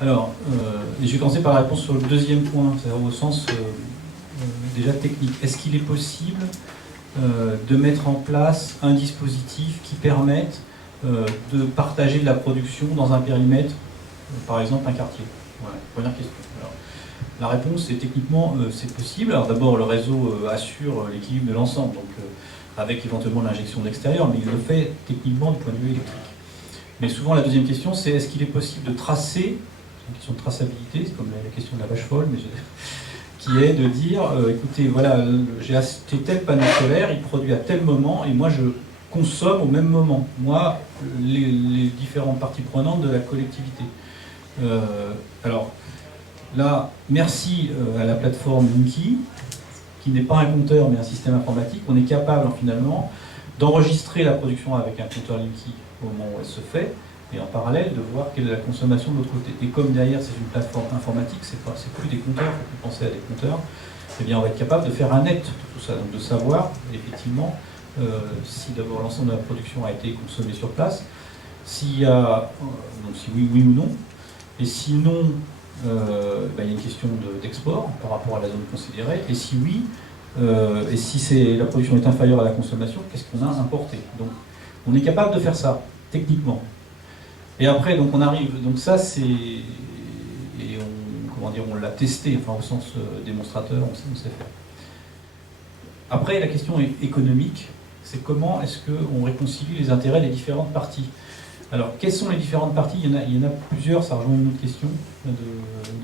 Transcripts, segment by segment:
Alors, je vais commencer par la réponse sur le deuxième point, c'est-à-dire au sens déjà technique. Est-ce qu'il est possible de mettre en place un dispositif qui permette de partager de la production dans un périmètre, par exemple un quartier? Voilà, première question. Alors, la réponse est techniquement c'est possible. Alors d'abord, le réseau assure l'équilibre de l'ensemble, donc avec éventuellement l'injection d'extérieur, mais il le fait techniquement du point de vue électrique. Mais souvent la deuxième question, c'est est-ce qu'il est possible de tracer, c'est une question de traçabilité, c'est comme la question de la vache folle, mais qui est de dire, écoutez, voilà, j'ai acheté tel panneau solaire, il produit à tel moment, et moi je consomme au même moment, moi, les différentes parties prenantes de la collectivité. Alors, là, merci à la plateforme Linky, qui n'est pas un compteur mais un système informatique, on est capable finalement d'enregistrer la production avec un compteur Linky au moment où elle se fait, et en parallèle de voir quelle est la consommation de l'autre côté. Et comme derrière c'est une plateforme informatique, c'est plus des compteurs, il faut plus penser à des compteurs, eh bien on va être capable de faire un net de tout ça, donc de savoir effectivement si d'abord l'ensemble de la production a été consommée sur place, s'il y a, donc si oui ou non, et sinon il y a une question d'export par rapport à la zone considérée, et si oui, et si la production est inférieure à la consommation, qu'est-ce qu'on a importé? Donc on est capable de faire ça, techniquement. Et après, donc on arrive, donc ça c'est, et on l'a testé, enfin au sens démonstrateur, on sait faire. Après, la question est économique, c'est comment est-ce qu'on réconcilie les intérêts des différentes parties. Alors, quelles sont les différentes parties? Il y en a plusieurs, ça rejoint une autre question de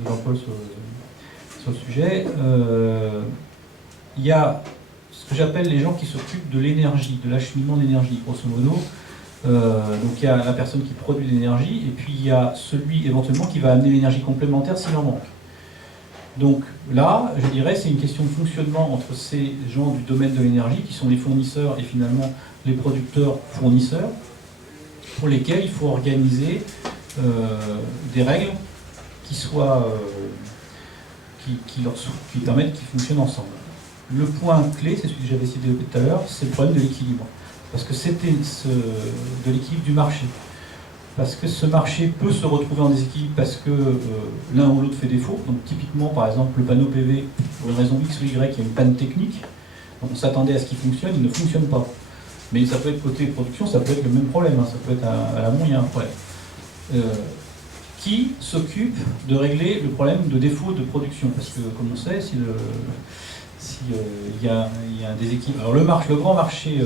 Jean-Paul sur le sujet. Il y a ce que j'appelle les gens qui s'occupent de l'énergie, de l'acheminement d'énergie, grosso modo. Donc il y a la personne qui produit l'énergie, et puis il y a celui éventuellement qui va amener l'énergie complémentaire s'il en manque. Donc là, je dirais, c'est une question de fonctionnement entre ces gens du domaine de l'énergie, qui sont les fournisseurs et finalement les producteurs-fournisseurs, pour lesquels il faut organiser des règles qui soient qui permettent qu'ils fonctionnent ensemble. Le point clé, c'est celui que j'avais cité tout à l'heure, c'est le problème de l'équilibre. Parce que c'était de l'équilibre du marché. Parce que ce marché peut se retrouver en déséquilibre parce que l'un ou l'autre fait défaut. Donc typiquement, par exemple, le panneau PV, pour une raison X ou Y, il y a une panne technique. Donc on s'attendait à ce qu'il fonctionne, il ne fonctionne pas. Mais ça peut être côté production, ça peut être le même problème. Ça peut être à l'amont, il y a un problème. Qui s'occupe de régler le problème de défaut de production? Parce que, comme on sait, s'il y a un déséquilibre. Alors le grand marché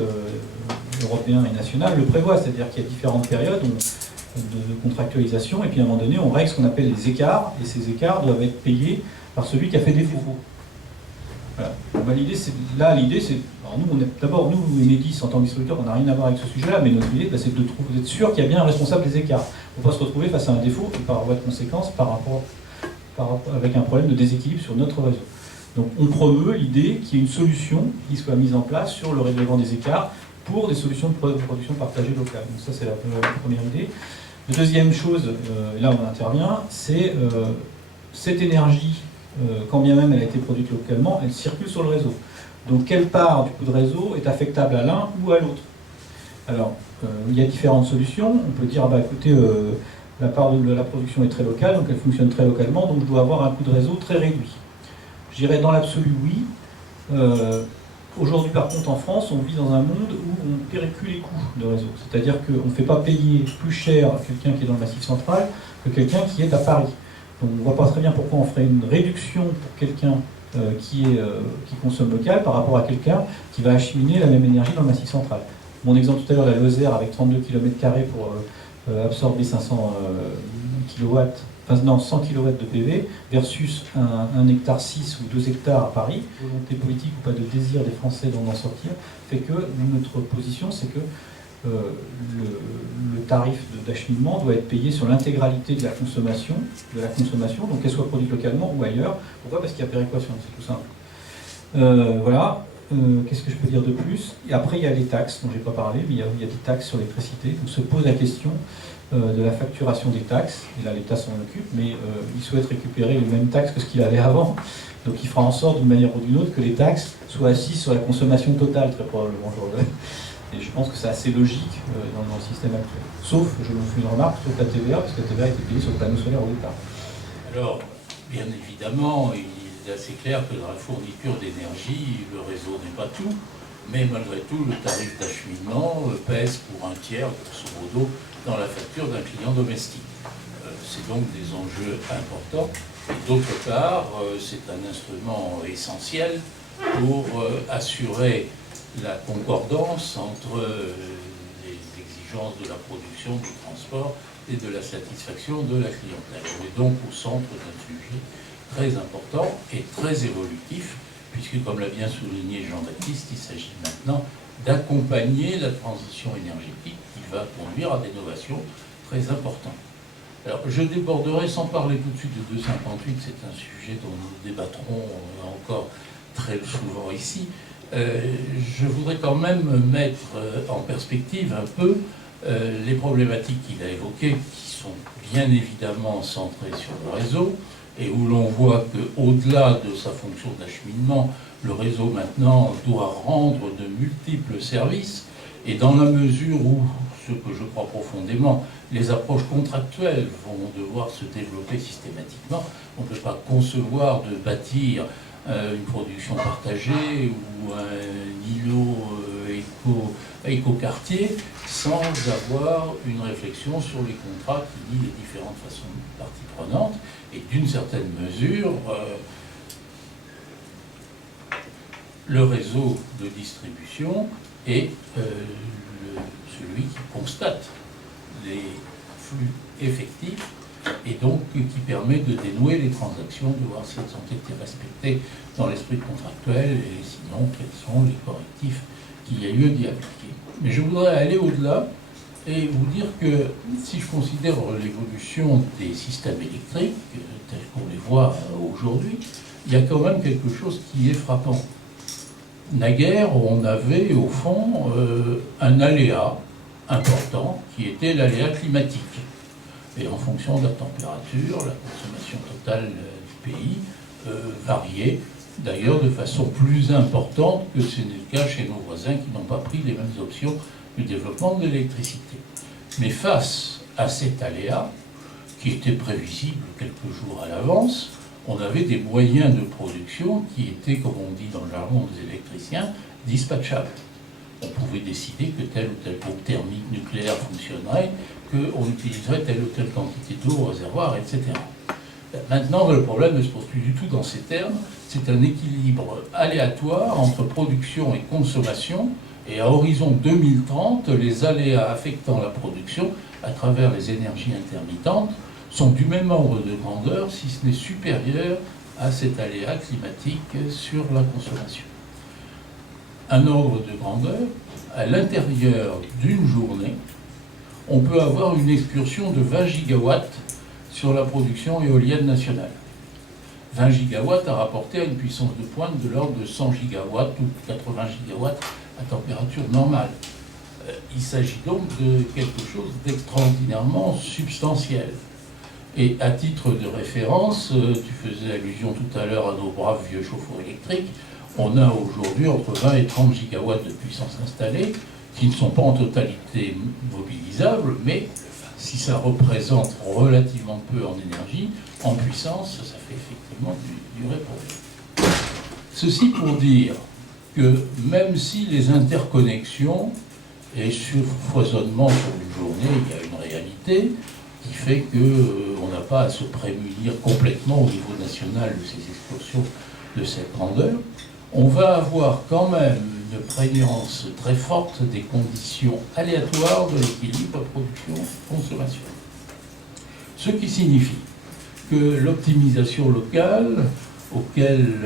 européen et national le prévoit, c'est-à-dire qu'il y a différentes périodes de contractualisation, et puis à un moment donné, on règle ce qu'on appelle les écarts, et ces écarts doivent être payés par celui qui a fait défaut. Voilà. L'idée, c'est... Alors d'abord, nous, Enedis, en tant que distributeur, on n'a rien à voir avec ce sujet-là, mais notre idée, c'est d'être sûr qu'il y a bien un responsable des écarts. On ne peut pas se retrouver face à un défaut, et par voie de conséquence, avec un problème de déséquilibre sur notre réseau. Donc on promeut l'idée qu'il y ait une solution qui soit mise en place sur le règlement des écarts pour des solutions de production partagée locale. Donc ça, c'est la première idée. La deuxième chose, là on intervient, c'est cette énergie, quand bien même elle a été produite localement, elle circule sur le réseau. Donc quelle part du coût de réseau est affectable à l'un ou à l'autre? Alors, il y a différentes solutions. On peut dire, écoutez, la part de la production est très locale, donc elle fonctionne très localement, donc je dois avoir un coût de réseau très réduit. Je dirais dans l'absolu, oui. Aujourd'hui, par contre, en France, on vit dans un monde où on péricule les coûts de réseau. C'est-à-dire qu'on ne fait pas payer plus cher quelqu'un qui est dans le Massif central que quelqu'un qui est à Paris. Donc on ne voit pas très bien pourquoi on ferait une réduction pour quelqu'un qui consomme local par rapport à quelqu'un qui va acheminer la même énergie dans le Massif central. Mon exemple tout à l'heure, la Lozère avec 32 km² pour absorber 500 kW, enfin non, 100 kW de PV versus un hectare 6 ou 2 hectares à Paris, volonté politique ou pas de désir des Français d'en sortir, fait que notre position, c'est que le tarif d'acheminement doit être payé sur l'intégralité de la consommation, donc qu'elle soit produite localement ou ailleurs. Pourquoi? Parce qu'il y a péréquation, c'est tout simple. Voilà. Qu'est-ce que je peux dire de plus? Et après, il y a les taxes dont je n'ai pas parlé, mais il y a des taxes sur l'électricité. Donc se pose la question de la facturation des taxes. Et là, l'État s'en occupe, mais il souhaite récupérer les mêmes taxes que ce qu'il avait avant. Donc il fera en sorte, d'une manière ou d'une autre, que les taxes soient assises sur la consommation totale, très probablement. Et je pense que c'est assez logique dans le système actuel. Sauf, je me fais une remarque, sauf la TVA, parce que la TVA a été payée sur le panneau solaire au départ. Alors, bien évidemment, il est assez clair que dans la fourniture d'énergie, le réseau n'est pas tout, mais malgré tout, le tarif d'acheminement pèse pour un tiers, grosso modo, dans la facture d'un client domestique. C'est donc des enjeux importants. Et d'autre part, c'est un instrument essentiel pour assurer la concordance entre les exigences de la production, du transport et de la satisfaction de la clientèle. On est donc au centre d'un sujet très important et très évolutif, puisque, comme l'a bien souligné Jean-Baptiste, il s'agit maintenant d'accompagner la transition énergétique qui va conduire à des innovations très importantes. Alors, je déborderai sans parler tout de suite de 258, c'est un sujet dont nous débattrons encore très souvent ici. Je voudrais quand même mettre en perspective un peu les problématiques qu'il a évoquées, qui sont bien évidemment centrées sur le réseau, et où l'on voit qu'au-delà de sa fonction d'acheminement, le réseau maintenant doit rendre de multiples services, et dans la mesure où, ce que je crois profondément, les approches contractuelles vont devoir se développer systématiquement, on ne peut pas concevoir de bâtir une production partagée ou un îlot éco-quartier sans avoir une réflexion sur les contrats qui lient les différentes façons de parties prenantes. Et d'une certaine mesure, le réseau de distribution est celui qui constate les flux effectifs et donc qui permet de dénouer les transactions, de voir si elles ont été respectées dans l'esprit contractuel et sinon quels sont les correctifs qu'il y a lieu d'y appliquer. Mais je voudrais aller au-delà et vous dire que si je considère l'évolution des systèmes électriques tels qu'on les voit aujourd'hui, il y a quand même quelque chose qui est frappant. Naguère, on avait au fond un aléa important qui était l'aléa climatique. Et en fonction de la température, la consommation totale du pays variait, d'ailleurs de façon plus importante que ce n'est le cas chez nos voisins qui n'ont pas pris les mêmes options du développement de l'électricité. Mais face à cet aléa, qui était prévisible quelques jours à l'avance, on avait des moyens de production qui étaient, comme on dit dans le jargon des électriciens, dispatchables. On pouvait décider que telle ou telle pompe thermique nucléaire fonctionnerait, qu'on utiliserait telle ou telle quantité d'eau au réservoir, etc. Maintenant, le problème ne se pose plus du tout dans ces termes. C'est un équilibre aléatoire entre production et consommation. Et à horizon 2030, les aléas affectant la production, à travers les énergies intermittentes, sont du même ordre de grandeur, si ce n'est supérieur à cet aléa climatique sur la consommation. Un ordre de grandeur, à l'intérieur d'une journée, on peut avoir une excursion de 20 gigawatts sur la production éolienne nationale. 20 gigawatts à rapporter à une puissance de pointe de l'ordre de 100 gigawatts ou 80 gigawatts à température normale. Il s'agit donc de quelque chose d'extraordinairement substantiel. Et à titre de référence, tu faisais allusion tout à l'heure à nos braves vieux chauffe-eau électriques, on a aujourd'hui entre 20 et 30 gigawatts de puissance installée, qui ne sont pas en totalité mobilisables, mais si ça représente relativement peu en énergie, en puissance, ça fait effectivement du répondre. Ceci pour dire que même si les interconnexions et sur foisonnement sur une journée, il y a une réalité qui fait qu'on n'a pas à se prémunir complètement au niveau national de ces explosions de cette grandeur, on va avoir quand même une prégnance très forte des conditions aléatoires de l'équilibre production-consommation. Ce qui signifie que l'optimisation locale, auquel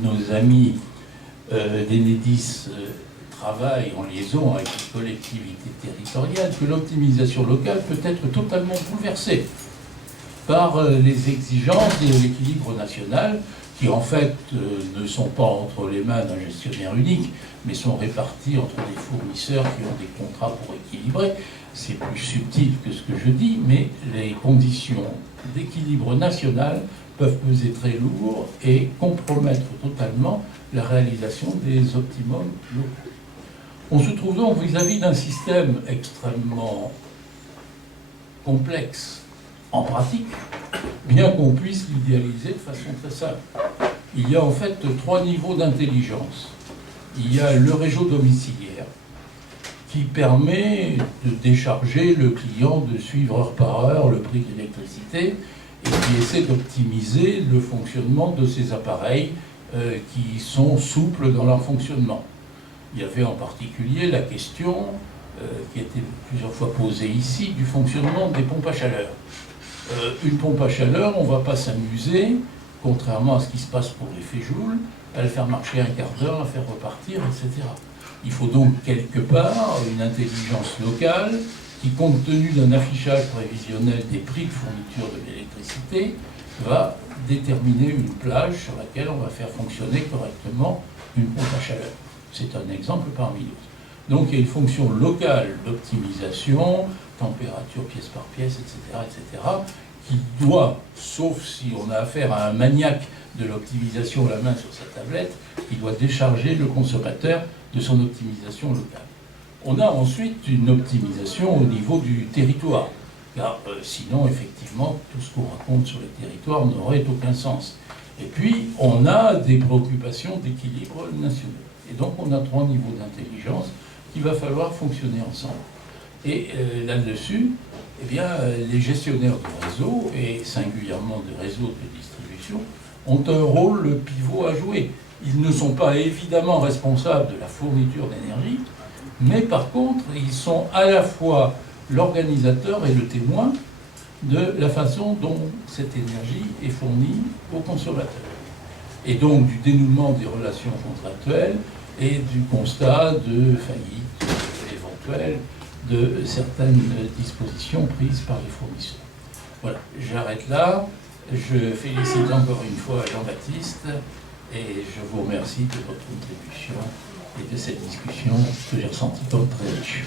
nos amis d'Enedis travaillent en liaison avec les collectivités territoriales, que l'optimisation locale peut être totalement bouleversée par les exigences de l'équilibre national, qui en fait ne sont pas entre les mains d'un gestionnaire unique, mais sont répartis entre des fournisseurs qui ont des contrats pour équilibrer. C'est plus subtil que ce que je dis, mais les conditions d'équilibre national peuvent peser très lourd et compromettre totalement la réalisation des optimums locaux. On se trouve donc vis-à-vis d'un système extrêmement complexe en pratique, bien qu'on puisse l'idéaliser de façon très simple. Il y a en fait 3 niveaux d'intelligence. Il y a le réseau domiciliaire, qui permet de décharger le client de suivre heure par heure le prix de l'électricité et qui essaie d'optimiser le fonctionnement de ces appareils qui sont souples dans leur fonctionnement. Il y avait en particulier la question qui a été plusieurs fois posée ici du fonctionnement des pompes à chaleur. Une pompe à chaleur, on ne va pas s'amuser, contrairement à ce qui se passe pour l'effet Joule, à la faire marcher un quart d'heure, la faire repartir, etc. Il faut donc quelque part une intelligence locale qui, compte tenu d'un affichage prévisionnel des prix de fourniture de l'électricité, va déterminer une plage sur laquelle on va faire fonctionner correctement une pompe à chaleur. C'est un exemple parmi d'autres. Donc il y a une fonction locale d'optimisation, température pièce par pièce, etc., etc., qui doit, sauf si on a affaire à un maniaque de l'optimisation à la main sur sa tablette, qui doit décharger le consommateur de son optimisation locale. On a ensuite une optimisation au niveau du territoire, car sinon, effectivement, tout ce qu'on raconte sur les territoires n'aurait aucun sens. Et puis, on a des préoccupations d'équilibre national. Et donc, on a 3 niveaux d'intelligence qu'il va falloir fonctionner ensemble. Et là-dessus, eh bien, les gestionnaires de réseau, et singulièrement de réseaux de distribution, ont un rôle pivot à jouer. Ils ne sont pas évidemment responsables de la fourniture d'énergie, mais par contre, ils sont à la fois l'organisateur et le témoin de la façon dont cette énergie est fournie aux consommateurs. Et donc du dénouement des relations contractuelles et du constat de faillite éventuelle de certaines dispositions prises par les fournisseurs. Voilà, j'arrête là. Je félicite encore une fois Jean-Baptiste et je vous remercie de votre contribution et de cette discussion que j'ai ressentie comme très riche.